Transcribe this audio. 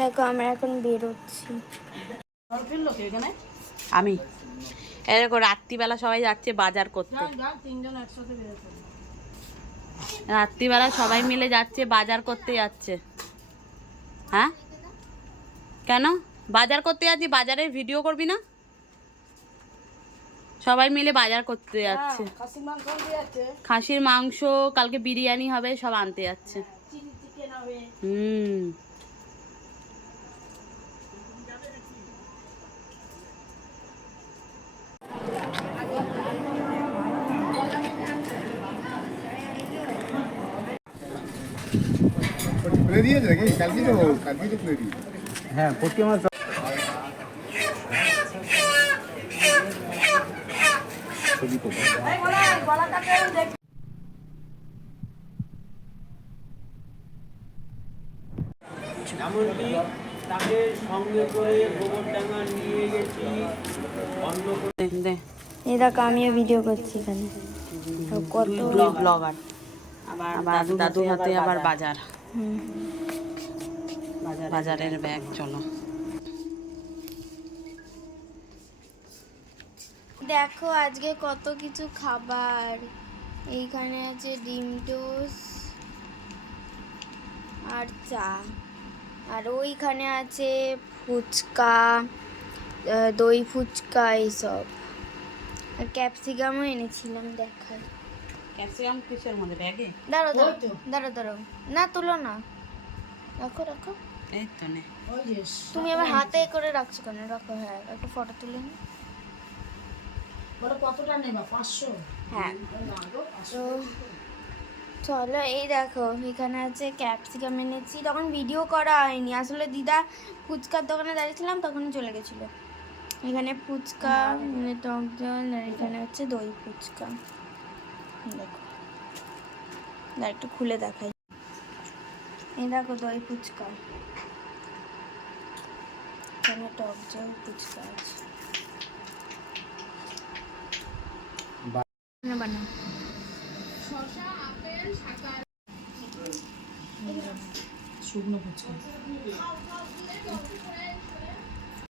দেখো আমরা এখন বেরোচ্ছি। আমি এরকম রাত্রিবেলা সবাই যাচ্ছে বাজার করতে, রাত্রিবেলা সবাই মিলে যাচ্ছে বাজার করতে যাচ্ছে। হ্যাঁ কেন বাজার করতে যাচ্ছি? বাজারের ভিডিও করবি না? সবাই মিলে বাজার করতে যাচ্ছে। খাসির মাংস, কালকে বিরিয়ানি হবে, সব আনতে যাচ্ছে। হুম হ্যাঁ পটকি মাছ এমনকি তাকে সঙ্গে করে গোবরডাঙ্গা নিয়ে গেছি অন্য এই দেখো আমিও ভিডিও করছি এখানে। কত ব্লগার, আবার দাদুর হাতে আবার বাজার, বাজারের ব্যাগ। চলো দেখো আজকে কত কিছু খাবার। এইখানে আছে ডিম টোস্ট আর চা, আর ওইখানে আছে ফুচকা, দই ফুচকা এইসব, আর ক্যাপসিকামও এনেছিলাম দেখাই। ক্যাপসিকাম কিসের মধ্যে? ব্যাগে? দাঁড়াও দাঁড়াও, না তুলো না, রাখো রাখো। এই তো নে। তুমি আবার হাতে করে রাখছো কেন? রাখো। হ্যাঁ একটা ফটো তুলে নি। কতটা নেবা? 500? হ্যাঁ তো চলো, এই দেখো এখানে আছে ক্যাপসিকাম এনেছি। তখন ভিডিও করা হয়নি আসলে, দিদা ফুচকার দোকানে দাঁড়িয়েছিলাম তখনই চলে গেছিলো। এখানে ফুচকা, মানে টক জল, আর এখানে হচ্ছে দই ফুচকা। দেখো একটু খুলে দেখাই। এই দেখো দই ফুচকা, এখানে টক জল ফুচকা আছে। বানাও শুকনো ফুচকা।